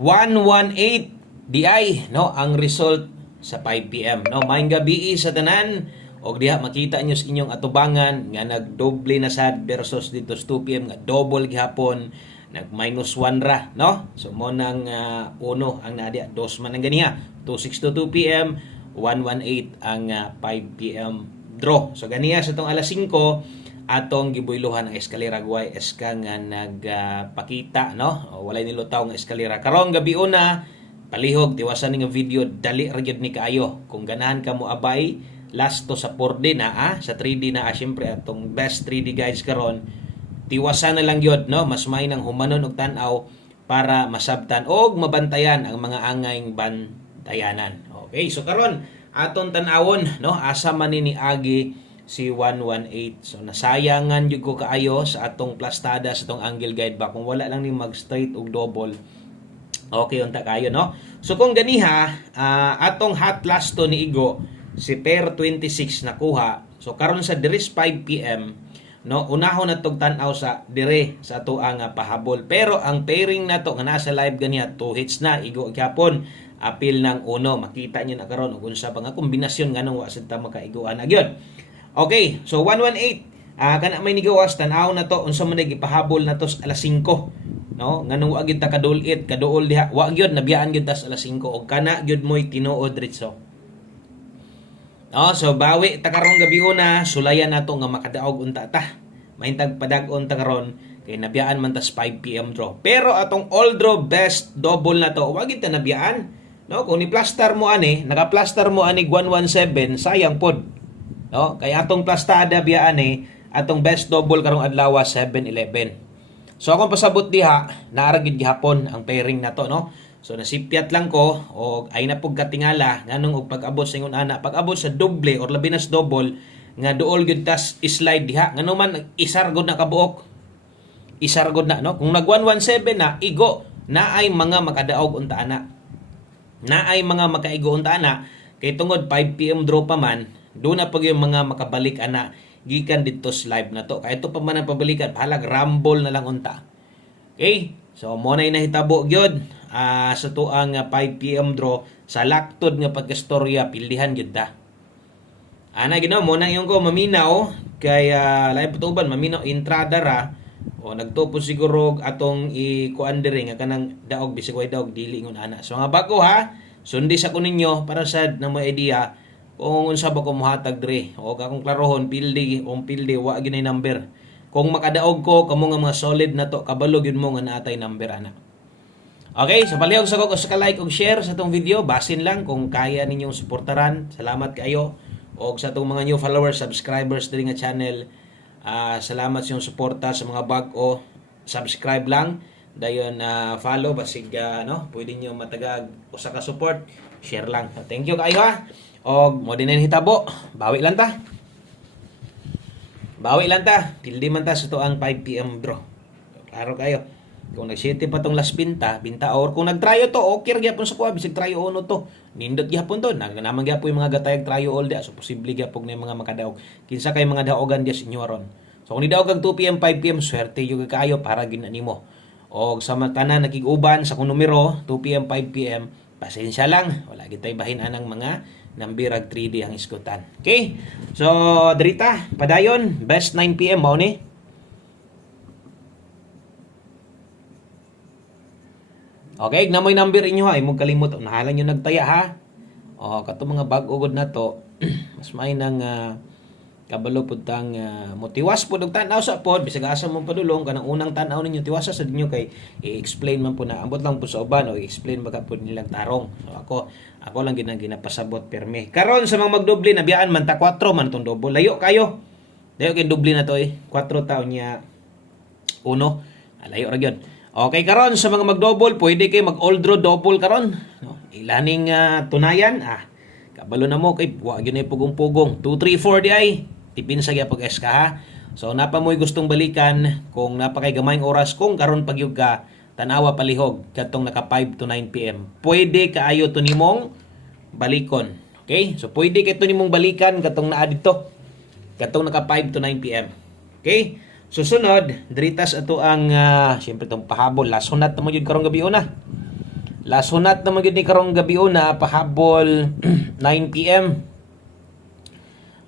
118 DI no ang result sa 5 PM no. Maayong gabi sa tanan og diha makita nyo sa inyong atubangan nga nagdoble na sad versus dito sa 2 PM nga double gihapon, nag -1 ra no. So mo nang uno ang nadia, dos man ang ganiha, 2:62 PM, 118 ang 5 PM draw. So ganiha sa tong alas 5 atong gibuylohan ang eskalera guway eska nga nagpakita no. Walay nilutaw nga eskalera karon gabi una palihog tiwasan ni nga video dali ra gyud ni kaayo kung ganahan ka mo abay last to sa 4D na sa 3D na syempre atong best 3D guides karon tiwasan na lang gyud no, mas may nang humanon og tan-aw para masabtan og mabantayan ang mga angayng bantayanan. Okay, so karon aton tan-awon no asa man ni agi si 118. So nasayangan jud ko kaayo sa atong plastada sa atong angle guide ba kung wala lang ni mag straight og double. Okay unta kayo no. So kung ganiha atong hot last to ni Igo si pair 26 nakuha. So karon sa diris 5 PM no unahon na tog tan-aw sa dire sa ato ang pahabol. Pero ang pairing nato nga nasa live ganiha 2 hits na Igo gyapon apil ng uno. Makita niyo na karon ug unsa pa nga kombinasyon nganong wa sad ta makaiguan na gyud. Okay, so 118 kana may nigawas tan-aw na to unsa man gipahabol na to sa alas 5 no nganong wa gyud ta kadulit kaduol diha wa gyud nabiyaan gyud ta sa alas 5 og kana gyud moy tinuod diretso. So bawi ta karong gabi una sulayan nato nga makadaog unta ta. Mahintag padag-on ta karon kay nabiyaan man ta sa 5 PM draw. Pero atong all draw best double na to wa gyud ta nabiyaan. No, kung ni plaster mo ani, naka-plaster mo ani 117 sayang pod. No, kay atong plastada biya ani atong best double karong adlaw 7-11. So akong pasabot diha naara gid gihapon ang pairing nato no. So nasipyat lang ko og ay na pug katingala nganong og pag-abot sa ingon ana, pag-abot sa doble or labi na sa double nga duol gyud tas slide diha ngano man isar gud na kabuok. Isar gud na no. Kung nag 117 na Igo na ay mga makadaog unta ana. Na ay mga makaigo unta ana kay tungod 5 PM draw pa man doon na pag yung mga makabalik ana gikan dito sa live na to. Kaya ito pa man ang pabalikan, pahalag rumble na lang unta. Okay? So, mo na nahitabo gyud sa tuang 5 PM draw sa laktod nga pagkastorya pildihan gyud ta. Ana ginaw mo na yung ko maminaw kay lain putuban maminaw entrada ra o nagtupo siguro atong ikuan diri nga kanang daog bisig way daog dili ngon ana. So nga bago ha, sundi sa ko ninyo para sa na mo idea kung unsa ba ko mohatag diri o akong klarohon pildi wa ginay number. Kung makadaog ko kamo nga mga solid na to kabalo gyud mo nga naatay number ana. Okay, so palihog sa ko sa like ug share sa tong video, basin lang kung kaya ninyong suportaran. Salamat kayo og sa tong mga new followers, subscribers diri nga channel. Salamat sa inyong suporta sa mga bag-o. Subscribe lang dayon follow basig no pwede niyo matagag usa ka support, share lang. Thank you kayo ha. Og mo din hitabo, bawi lang ta. Bawi lang ta, pildi man ta sa to ang 5 PM draw. Klaro kayo. Kung nag-city pa tong last binta or kung nag-tryo to, okay ra gyapon sa kuha bisig tryo uno to. Nindot gyapon to, naman gyapon yung mga gatayag tryo all dia, so posible gyapon na mga makadaog. Kinsa kay mga daogan dia inyo ron. So kung nidaog kag 2 PM 5 PM swerte yung kayo para ginanimo. Og sa tanan nakig-uban sa kung numero 2 PM 5 PM, pasensya lang, wala gitay bahin anang mga nambirag 3D ang iskutan. Okay? So, drita, padayon, best 9 PM mao ni. Okay, na mo'y number inyo ha, imong kalimot, nahalan nyo nagtaya ha. O, kato mga bag-ugod na to, mas may nang kabalo pud tang motiwas pud og tan-aw sa pod bisag asa mo padulong kanang unang tan-aw ninyo tiwasa sa dinyo kay i-explain man po na ambot lang po sa uban o i-explain baga po nilang tarong. So ako lang ginapasabot perme karon sa mga magdoble na biyaan man ta 4 man tong double layo kayo kay doble na to 4 taon niya 1 layo ra gyud. Okay karon sa mga magdouble pwede kay mag all draw double karon no ilaning tunayan kabalo na mo kay wa gyud na pugong-pugong 2 3 4 di ay tipinsa gyapon pag SK ha. So napa mo'y gustong balikan kung napakay gamayng oras kung karon pagyud ka tanawa palihog katong naka 5 to 9 PM. Pwede kaayo to nimong balikon. Okay? So pwede kay to nimong balikan katong naa dito. Katong naka 5 to 9 PM. Okay? Susunod, diritas ato ang siyempre tong pahabol. Last hunat na mo jud karong gabi una. Last hunat naman gyud ni karong gabi una pahabol 9 PM.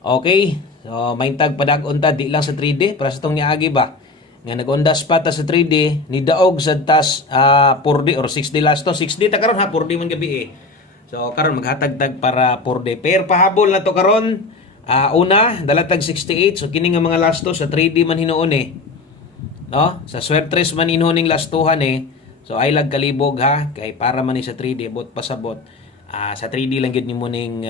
Okay. So maintag padag-on ta di lang sa 3D para sa tong niagi ba. Nga nag-ondas pa ta sa 3D ni daog sa tas 4D or 6D last to. 6D ta karon ha 4D man gabi eh. So karon maghatag-tag para 4D. Pero pahabol na to karon una dalatag 68. So kini nga mga last to sa 3D man hinuon eh. No? Sa Swertres man hinuoning last tohan eh. So ay lag kalibog ha kay para man ni sa 3D bot pasabot. Sa 3D lang gid nimo ning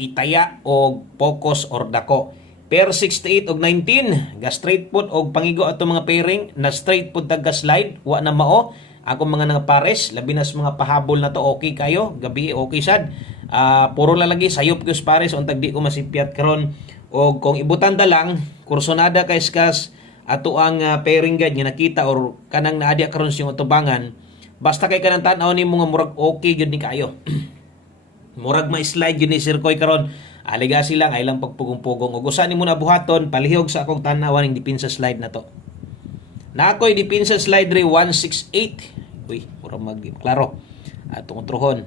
itaya o focus or dako. Pair 68 og 19 ga straight put og pangigo ato mga pairing na straight put tagka slide wa na mao ako mga nga pares labi na sa mga pahabol na to okay kayo gabi okay sad puro lalagi sayop gyud pares untag di ko masipyat karon og kung ibutanda lang kursonada kay skas ato ang pairing guide nga nakita or kanang naadya karon sa utubangan basta kay kanang tan-aw nimo nga murag okay gyud ni kayo murag ma-slide yun ni Sir Koy karon aligasi lang ay lang pagpugong-pugong ug usa nimo na buhaton palihog sa akong tan-awan ning depensa slide na to na ako'y depensa slide re 168 uy murag magklaro atong utrohon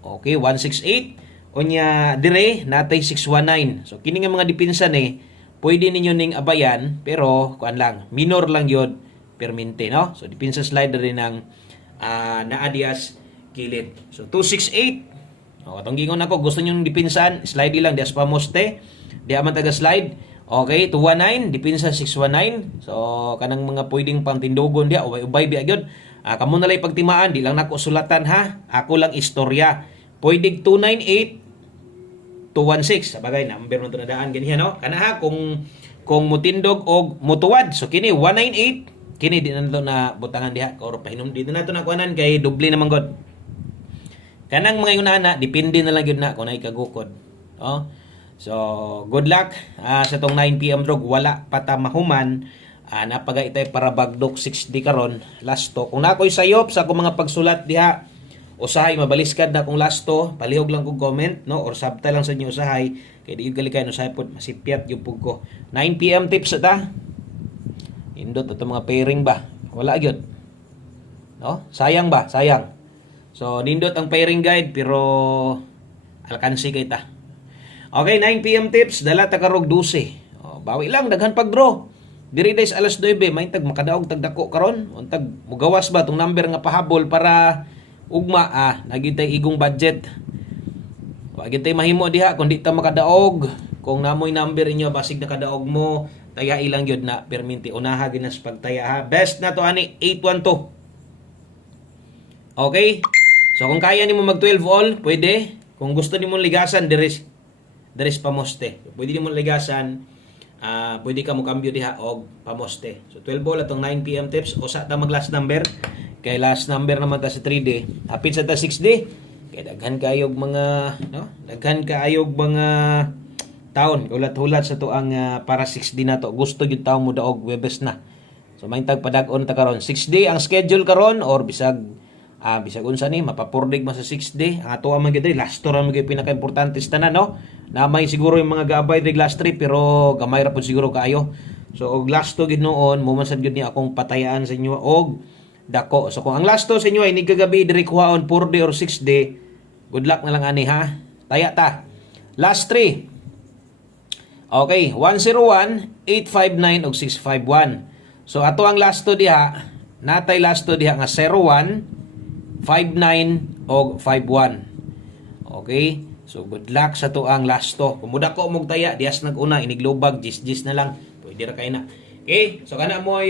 okay 168 unya dire natay 619 so kini nga mga depensa ni pwede ninyo ning abayan pero kuan lang minor lang yun permente no so depensa slide rin ng naadias kilid so 268 atong gingon ako gusto niyo dipinsan slide lang dias pa moste di man taga slide okay 219 dipinsa 619 so kanang mga pwedeng pangtindogon dia ubay-ubay biya gyud kamo na lay pagtimaan di lang nako sulatan ha ako lang istorya pwedeng 298 216 sabagay number man to nadaan ganiha no kana ha kung mutindog og mutuwad so kini 198 kini di na to na butangan diha or pahinom dito na to na kuanan kay doble naman god kanang mga yunana depende na lang gyud na kung nay kagukod no so good luck sa tong 9 PM drog wala pa ta mahuman napagay tay para bagdok 6D karon last to kung nakoy sayop sa akong mga pagsulat diha usahay mabaliskad na kung last to palihog lang kog comment no or subtitle lang sa inyo usahay kay di gyud galikay usahay pod masipyat gyud pug ko 9 PM tips ta indot ato mga pairing ba wala gyud no sayang ba sayang so nindot ang pairing guide pero alkansi kay ta okay 9 PM tips dala ta karog 12 bawi lang daghan pag draw diri days alas 9 may tag makadaog tag dako karon untag mugawas ba tong number nga pahabol para ugma nagitay igong budget wa gitay mahimo diha kun di ta makadaog kung namoy number inyo basig nakadaog mo taya ilang gyud na perminti unaha ginas pagtaya ha best na to ani 812 okay so kung kaya nimo mag 12 all pwede kung gusto nimo ligasan diris pamoste pwede nimo ligasan pwede ka mo kambyo diha og pamoste so 12 all atong 9 PM tips usa ta mag last number kay last number naman ta sa 3D hapit sa ta 6D kay daghan kaayog mga no daghan kaayog mga taon ulat-ulat sa to ang para 6D na to gusto gyud tawo mo daog Webes na so maintag padag-on ta karon 6D ang schedule karon or bisag bisag unsa ni mapapordig man sa 6D ang ato man gyud last tour man gyud pinaka-importante sa tanan no na may siguro yung mga gaabay rig last trip pero gamay ra pud siguro kaayo so og last to gid noon mo man sad gyud ni akong patayaan sa inyo og dako so kung ang last to sa inyo ay ni kagabi diri kuhaon 4D or 6D good luck na lang ani ha taya ta last 3 okay 101 859 og 651 so ato ang last to diha natay last to diha nga 01 59 og 51 okay so good luck sa to ang last to kumuda ko mog taya dias nag-una iniglobag gis na lang pwede ra kay na okay so kana mo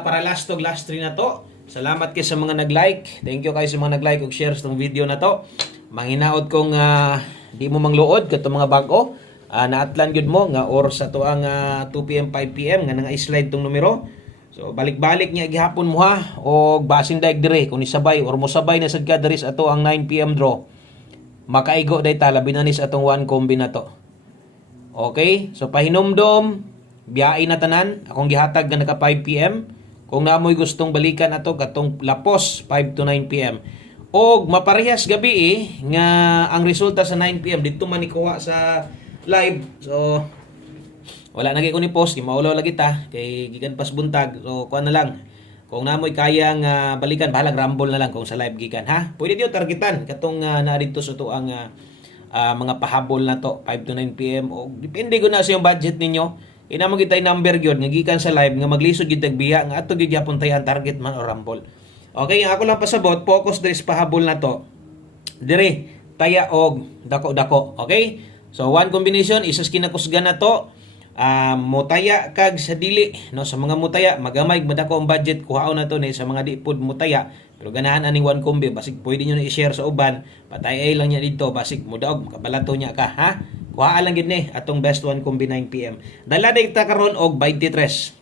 para last 3 na to salamat kay sa mga nag-like thank you kay sa mga nag-like ug share sa tong video na to manghinaot kong di mo mangluod katong mga bag-o naatlan gyud mo nga or sa to ang 2 PM 5 PM nga nang i-slide tong numero so balik-balik niya gihapon mo ha o basing daig dire kung isabay or mosabay na sad ka diri sa ato ang 9 PM draw makaigo day ta labi na ni sa atong 1 combi na to okay so pahinomdom biyain na tanan akong gihatag nga naka 5 PM kung namoy gustong balikan ato katong lapos 5 to 9 PM og maparehas gabi nga ang resulta sa 9 PM dito man ikuha sa live so wala na kay ko ni post kay maulaw lagi ta kay gikan pas buntag so kuan na lang Kung namoy kaya nga balikan, bahalag rumble na lang kung sa live gikan ha. Pwede diyo targetan katong naa dito sa to ang mga pahabol na to 5 to 9 PM o depende ko na sa yung budget ninyo. Ina mo gitay number gyud nga gikan sa live nga maglisod gyud tag biya nga ato gyud yapon tayan target man o rumble. Okay, ako lang pasabot, focus diri sa pahabol na to. Dire taya og dako-dako. Okay? So one combination isas kinakusgan na to. Mutaya kag sa dili no, sa mga mutaya magamay madako ang budget kuhaon na to ni sa mga di pud mutaya pero ganahan aning one combi basig pwede niyo na i-share sa uban patay lang niya dito basig mudaog kabalato niya ka ha kuha lang gid ni atong best one combi 9 PM dala ta karon og 23.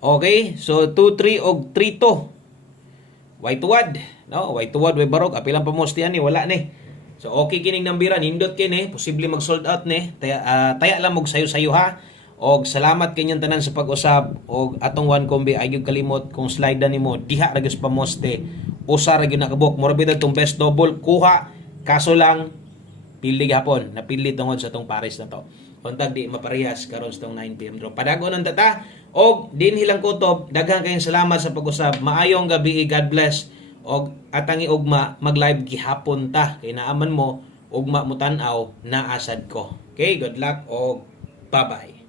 Okay, so 2-3 og 3-2 white tuwad no, white tuwad way barog apilang pamostian ni wala ni. So okay kining nambira nindot kini posible mag sold out ni taya lang og sayo-sayo ha. Og salamat kanyang tanan sa pag-usab og atong one combi ay gyud kalimot kung slide nimo diha ra gyud pamoste usa ra gyud nakabuk mura bitag tong best double kuha kaso lang pili gapon napili tungod sa tong pares na to. Untag di maparehas karon sa tong 9 PM draw. Padagon ang tata og din hilang kutob daghang kayong salamat sa pag-usab. Maayong gabi, God bless. Og atangi ugma mag-live gihapon ta kay naaman mo ugma mo tan-aw naasad ko. Okay, good luck og bye-bye.